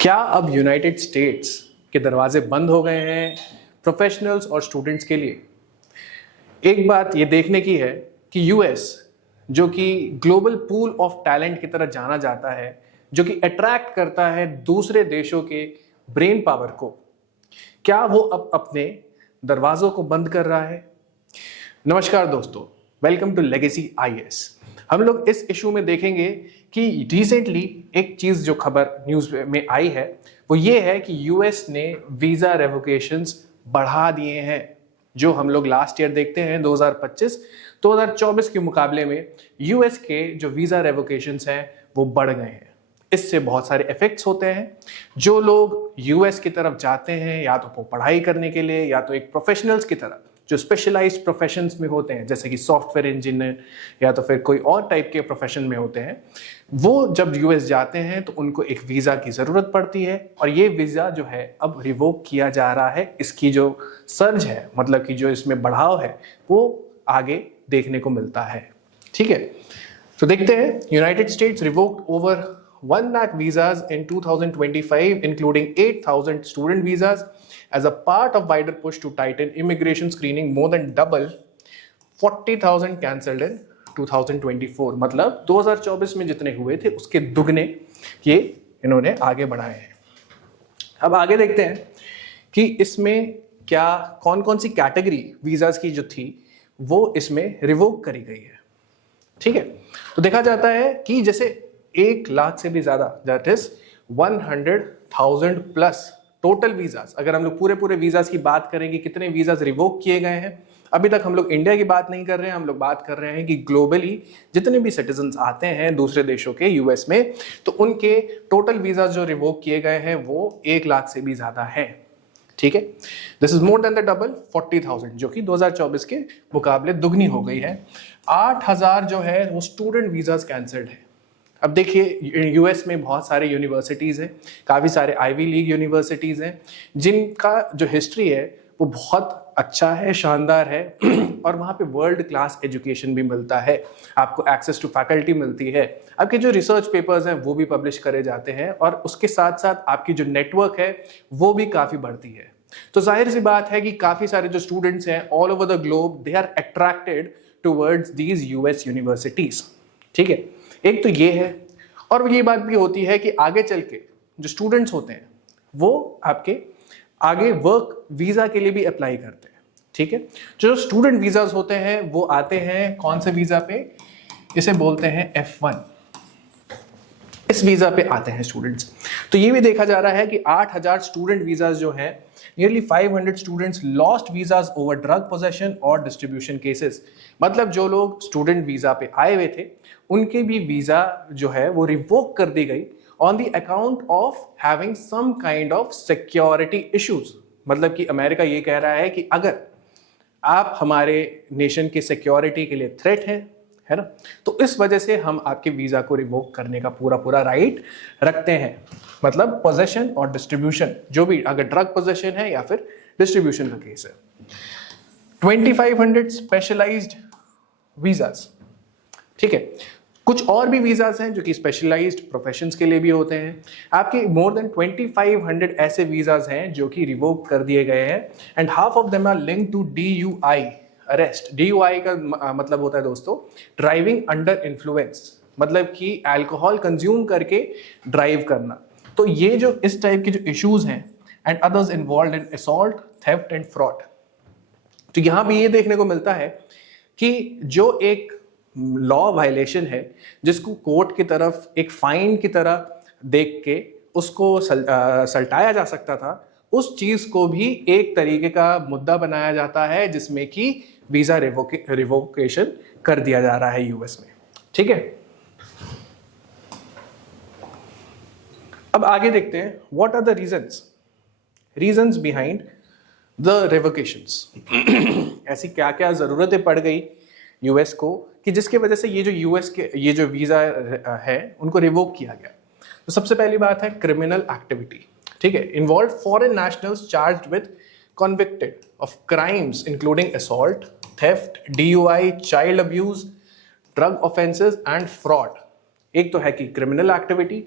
क्या अब United states के दरवाजे बंद हो गए हैं प्रोफेशनल्स और स्टूडेंट्स के लिए? एक बात ये देखने की है कि यूएस, जो कि ग्लोबल पूल ऑफ टैलेंट की तरह जाना जाता है, जो कि अट्रैक्ट करता है दूसरे देशों के ब्रेन पावर को, क्या वो अब अपने दरवाजों को बंद कर रहा है? नमस्कार दोस्तों, वेलकम टू लेगेसी आईएएस। हम लोग इस इशू में देखेंगे कि रिसेंटली एक चीज जो खबर न्यूज में आई है वो ये है कि यूएस ने वीजा रेवोकेशंस बढ़ा दिए हैं। जो हम लोग लास्ट ईयर देखते हैं 2025-2024 के मुकाबले में यूएस के जो वीजा रेवोकेशंस हैं वो बढ़ गए हैं। इससे बहुत सारे इफेक्ट्स होते हैं। जो लोग यूएस की तरफ जाते हैं या तो वो पढ़ाई करने के लिए या तो एक प्रोफेशनल्स की तरह जो स्पेशलाइज्ड प्रोफेशंस में होते हैं, जैसे कि सॉफ्टवेयर इंजीनियर या तो फिर कोई और टाइप के प्रोफेशन में होते हैं, वो जब यूएस जाते हैं तो उनको एक वीज़ा की ज़रूरत पड़ती है और ये वीज़ा जो है अब रिवोक किया जा रहा है। इसकी जो सर्ज है, मतलब कि जो इसमें बढ़ाव है, वो आगे देखने को मिलता है। ठीक है, तो देखते हैं। United states revoked over 1 lakh visas in 2025, including 8,000 student visas. As a part of wider push to tighten immigration screening, more than double 40,000 cancelled in 2024. मतलब 2024 में जितने हुए थे उसके दुगने ये इन्होंने आगे बढ़ाए हैं। अब आगे देखते हैं कि इसमें क्या कौन कौन सी कैटेगरी वीजास की जो थी वो इसमें रिवोक करी गई है। ठीक है, तो देखा जाता है कि जैसे 1 लाख से भी ज्यादा, that is 100,000 plus total visas. अगर हम लोग पूरे वीजास की बात करेंगे, कितने वीजास रिवोक किए गए हैं, अभी तक हम लोग इंडिया की बात नहीं कर रहे हैं, हम लोग बात कर रहे हैं कि ग्लोबली जितने भी सिटीजन्स आते हैं दूसरे देशों के यूएस में, तो उनके टोटल वीजास जो रिवोक किए गए हैं वो 1 लाख से भी ज्यादा है। ठीक है, this is more than the double 40,000, जो कि 2024 के मुकाबले दुगनी हो गई है। 8,000 जो है वो स्टूडेंट वीजास कैंसल्ड है। अब देखिए, यूएस में बहुत सारे यूनिवर्सिटीज़ हैं, काफ़ी सारे आईवी लीग यूनिवर्सिटीज़ हैं जिनका जो हिस्ट्री है वो बहुत अच्छा है, शानदार है और वहाँ पे वर्ल्ड क्लास एजुकेशन भी मिलता है, आपको एक्सेस टू फैकल्टी मिलती है, आपके जो रिसर्च पेपर्स हैं वो भी पब्लिश करे जाते हैं और उसके साथ साथ आपकी जो नेटवर्क है वो भी काफ़ी बढ़ती है। तो जाहिर सी बात है कि काफ़ी सारे जो स्टूडेंट्स हैं all over the globe, they are attracted towards these US universities. ठीक है, एक तो ये है, और ये बात भी होती है कि आगे चल के जो स्टूडेंट्स होते हैं वो आपके आगे वर्क वीजा के लिए भी अप्लाई करते हैं। ठीक है, जो स्टूडेंट वीजास होते हैं वो आते हैं कौन से वीजा पे? इसे बोलते हैं F1। इस वीजा पे आते हैं स्टूडेंट्स। तो ये भी देखा जा रहा है कि 8,000 स्टूडेंट वीजास जो हैं, nearly 500 students lost visas over drug possession और डिस्ट्रीब्यूशन केसेस। मतलब जो लोग स्टूडेंट वीजा पे आए हुए थे उनके भी वीजा जो है वो रिवोक कर दी गई on the account of having some kind of security issues. मतलब कि अमेरिका ये कह रहा है कि अगर आप हमारे नेशन के सिक्योरिटी के लिए थ्रेट हैं, है ना, तो इस वजह से हम आपके वीजा को रिवोक करने का पूरा राइट रखते हैं। मतलब पोजेशन और डिस्ट्रीब्यूशन, जो भी, अगर ड्रग पोजेशन है या फिर डिस्ट्रीब्यूशन का केस है। 2500 स्पेशलाइज्ड वीजास। ठीक है, कुछ और भी वीजास हैं जो कि स्पेशलाइज्ड प्रोफेशंस के लिए भी होते हैं। आपके मोर देन 2500 ऐसे वीजास हैं जो कि रिवोक कर दिए गए हैं and half of them are linked to DUI arrest. DUI का मतलब होता है दोस्तों ड्राइविंग अंडर इन्फ्लुएंस, मतलब कि अल्कोहल कंज्यूम करके ड्राइव करना। तो ये जो इस टाइप के जो इश्यूज हैं and others involve in assault, theft and fraud. तो यहां भी ये देखने को मिलता है कि जो एक लॉ वायलेशन है जिसको कोर्ट की तरफ एक फाइन की तरह देख के उसको सल्टाया जा सकता था, उस चीज को भी एक तरीके का मुद्दा बनाया जाता है जिसमें कि वीजा रिवोकेशन कर दिया जा रहा है यूएस में। ठीक है, अब आगे देखते हैं what are the reasons behind the revocations. ऐसी क्या क्या जरूरतें पड़ गई यूएस को कि जिसके वजह से ये जो यूएस के ये जो वीजा है उनको रिवोक किया गया। तो सबसे पहली बात है क्रिमिनल एक्टिविटी। ठीक है, involve foreign nationals charged with convicted of crimes including assault, theft, DUI, child abuse, drug offences and fraud. एक तो है कि क्रिमिनल एक्टिविटी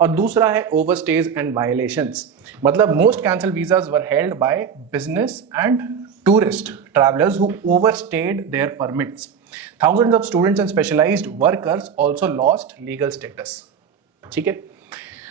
और दूसरा है ओवरस्टेज एंड वायलेशंस, मतलब most cancel visas were held by business and tourist travellers who overstayed their permits. Thousands of students and specialized workers also lost legal status। ठीक है,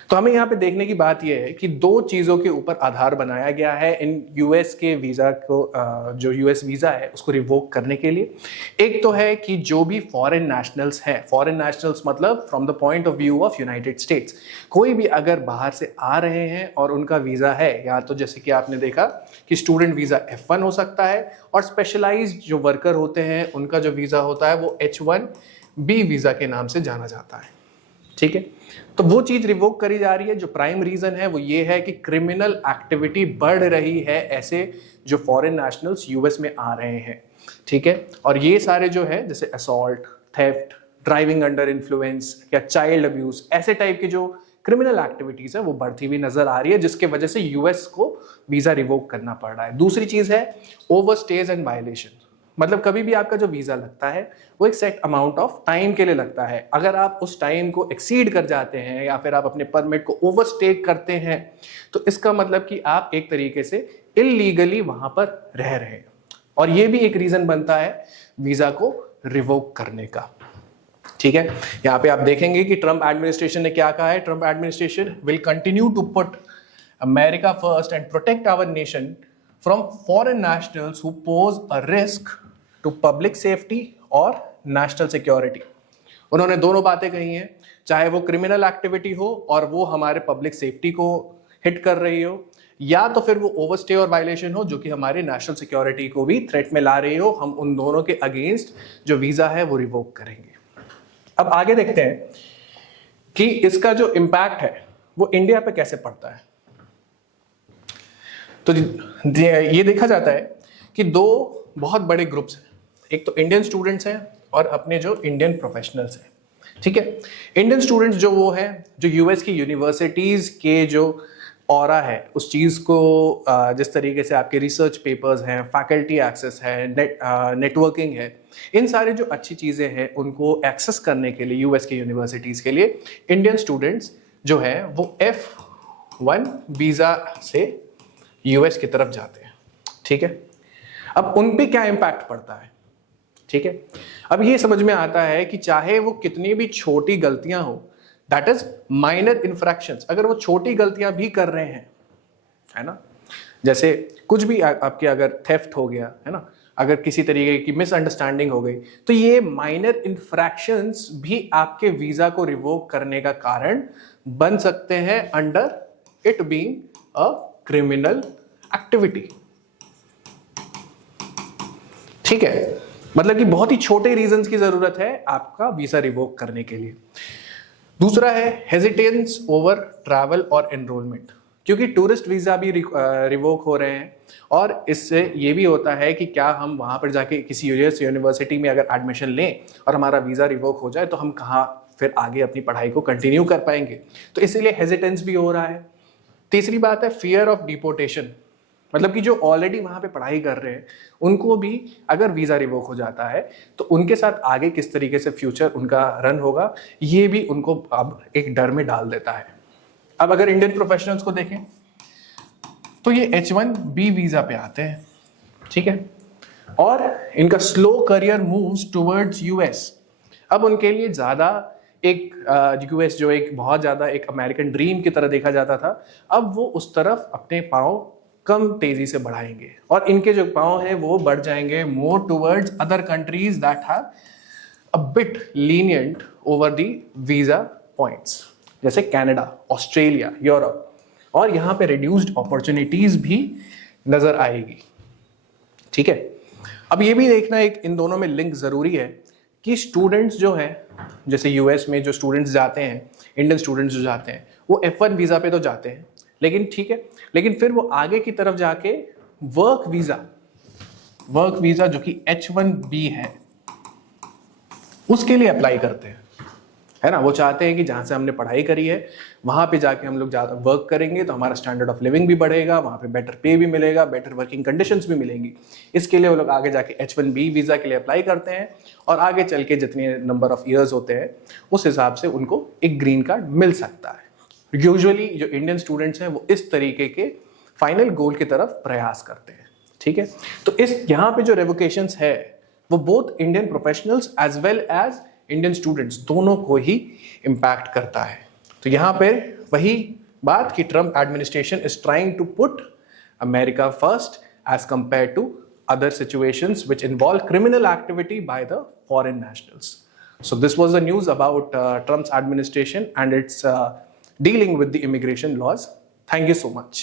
तो हमें यहाँ पे देखने की बात यह है कि दो चीजों के ऊपर आधार बनाया गया है इन यूएस के वीजा को, जो यूएस वीजा है उसको रिवोक करने के लिए। एक तो है कि जो भी फॉरेन नेशनल्स हैं, फॉरेन नेशनल्स मतलब from the point of view of United states, कोई भी अगर बाहर से आ रहे हैं और उनका वीजा है, या तो जैसे कि आपने देखा कि स्टूडेंट वीजा F1 हो सकता है, और स्पेशलाइज्ड जो वर्कर होते हैं उनका जो वीजा होता है वो H1B वीजा के नाम से जाना जाता है। ठीक है, तो वो चीज रिवोक करी जा रही है। जो प्राइम रीजन है वो ये है कि क्रिमिनल एक्टिविटी बढ़ रही है ऐसे जो फॉरेन नेशनल्स यूएस में आ रहे हैं। ठीक है, और ये सारे जो है जैसे assault, theft, driving under influence या चाइल्ड अब्यूज, ऐसे टाइप की जो क्रिमिनल एक्टिविटीज है वो बढ़ती हुई नजर आ रही है, जिसके वजह से यूएस को वीजा रिवोक करना पड़ रहा है। दूसरी चीज है ओवरस्टेज एंड वायलेशन, मतलब कभी भी आपका जो वीजा लगता है वो एक सेट अमाउंट ऑफ टाइम के लिए लगता है। अगर आप उस टाइम को एक्सीड कर जाते हैं या फिर आप अपने परमिट को ओवरस्टे करते हैं तो इसका मतलब कि आप एक तरीके से इलीगली वहां पर रह रहे हैं, और ये भी एक रीजन बनता है वीजा को रिवोक करने का। ठीक है, यहाँ पे आप देखेंगे कि ट्रंप एडमिनिस्ट्रेशन ने क्या कहा है। Trump administration will continue to put America first and protect our nation from foreign nationals who pose a risk to public safety और national security। उन्होंने दोनों बातें कही हैं, चाहे वो क्रिमिनल एक्टिविटी हो और वो हमारे पब्लिक सेफ्टी को हिट कर रही हो, या तो फिर वो ओवरस्टे और वायलेशन हो जो कि हमारे नेशनल सिक्योरिटी को भी थ्रेट में ला रही हो। हम उन दोनों के अगेंस्ट जो वीजा है वो रिवोक करेंगे। अब आगे देखते हैं कि इसका जो इम्पैक्ट है वो इंडिया पे कैसे पड़ता है। तो ये देखा जाता है कि दो बहुत बड़े ग्रुप्स हैं, एक तो इंडियन स्टूडेंट्स हैं और अपने जो इंडियन प्रोफेशनल्स हैं। ठीक है, इंडियन स्टूडेंट्स जो वो हैं जो यूएस की यूनिवर्सिटीज़ के जो ऑरा है उस चीज़ को, जिस तरीके से आपके रिसर्च पेपर्स हैं, फैकल्टी एक्सेस है, नेटवर्किंग है, इन सारे जो अच्छी चीज़ें हैं उनको एक्सेस करने के लिए यूएस के यूनिवर्सिटीज़ के लिए इंडियन स्टूडेंट्स जो है वो F1 वीज़ा से यूएस की तरफ जाते हैं। ठीक है, अब उन पे क्या इंपैक्ट पड़ता है। ठीक है, अब ये समझ में आता है कि चाहे वो कितनी भी छोटी गलतियां हो, दैट इज माइनर इन्फ्रैक्शंस, अगर वो छोटी गलतियां भी कर रहे हैं, है ना, जैसे कुछ भी आपके अगर थेफ्ट हो गया है ना, अगर किसी तरीके की मिसअंडरस्टैंडिंग हो गई, तो ये माइनर इन्फ्रैक्शंस भी आपके वीजा को रिवोक करने का कारण बन सकते हैं under it being a criminal activity. ठीक है, मतलब कि बहुत ही छोटे रीजंस की जरूरत है आपका वीजा रिवोक करने के लिए। दूसरा है हेजिटेंस ओवर ट्रैवल और एनरोलमेंट, क्योंकि टूरिस्ट वीजा भी रिवोक हो रहे हैं, और इससे ये भी होता है कि क्या हम वहां पर जाके किसी यूनिवर्सिटी में अगर एडमिशन लें और हमारा वीजा रिवोक हो जाए तो हम कहाँ फिर आगे अपनी पढ़ाई को कंटिन्यू कर पाएंगे, तो इसीलिए हेजिटेंस भी हो रहा है। तीसरी बात है फियर ऑफ डिपोर्टेशन, मतलब कि जो ऑलरेडी वहां पे पढ़ाई कर रहे हैं उनको भी अगर वीजा रिवोक हो जाता है तो उनके साथ आगे किस तरीके से फ्यूचर उनका रन होगा, ये भी उनको अब एक डर में डाल देता है। अब अगर इंडियन प्रोफेशनल्स को देखें तो ये H1B वीजा पे आते हैं। ठीक है, और इनका slow career moves towards US. अब उनके लिए ज्यादा एक यूएस जो एक बहुत ज्यादा एक अमेरिकन ड्रीम की तरह देखा जाता था, अब वो उस तरफ अपने पांव कम तेजी से बढ़ाएंगे, और इनके जो पांव हैं वो बढ़ जाएंगे more towards other countries that have a bit lenient over the visa points, जैसे कनाडा, ऑस्ट्रेलिया, यूरोप, और यहाँ पे रिड्यूस्ड अपॉर्चुनिटीज भी नजर आएगी। ठीक है, अब ये भी देखना एक इन दोनों में लिंक जरूरी है कि स्टूडेंट्स जो हैं, जैसे यूएस में जो स्टूडेंट्स जाते हैं, इंडियन स्टूडेंट्स जो जाते हैं वो F1 वीजा पे तो जाते हैं, लेकिन ठीक है, लेकिन फिर वो आगे की तरफ जाके वर्क वीजा जो कि H1B है उसके लिए अप्लाई करते हैं, है ना। वो चाहते हैं कि जहां से हमने पढ़ाई करी है वहां पे जाके हम लोग ज्यादा वर्क करेंगे तो हमारा स्टैंडर्ड ऑफ लिविंग भी बढ़ेगा, वहां पे बेटर पे भी मिलेगा, बेटर वर्किंग कंडीशंस भी मिलेंगी। इसके लिए वो लोग आगे जाके H1B वीजा के लिए अप्लाई करते हैं, और आगे चल के जितने नंबर ऑफ ईयर्स होते हैं उस हिसाब से उनको एक ग्रीन कार्ड मिल सकता है। यूजुअली जो इंडियन स्टूडेंट्स हैं वो इस तरीके के फाइनल गोल की तरफ प्रयास करते हैं, ठीक है। तो इस यहाँ पे जो रेवोकेशंस है वो both Indian professionals as well as Indian students दोनों को ही इम्पैक्ट करता है। तो यहाँ पे वही बात कि Trump administration is trying to put America first as compare to other situations which involve criminal activity by the foreign nationals. So this was the news about Trump's administration and its dealing with the immigration laws. Thank you so much.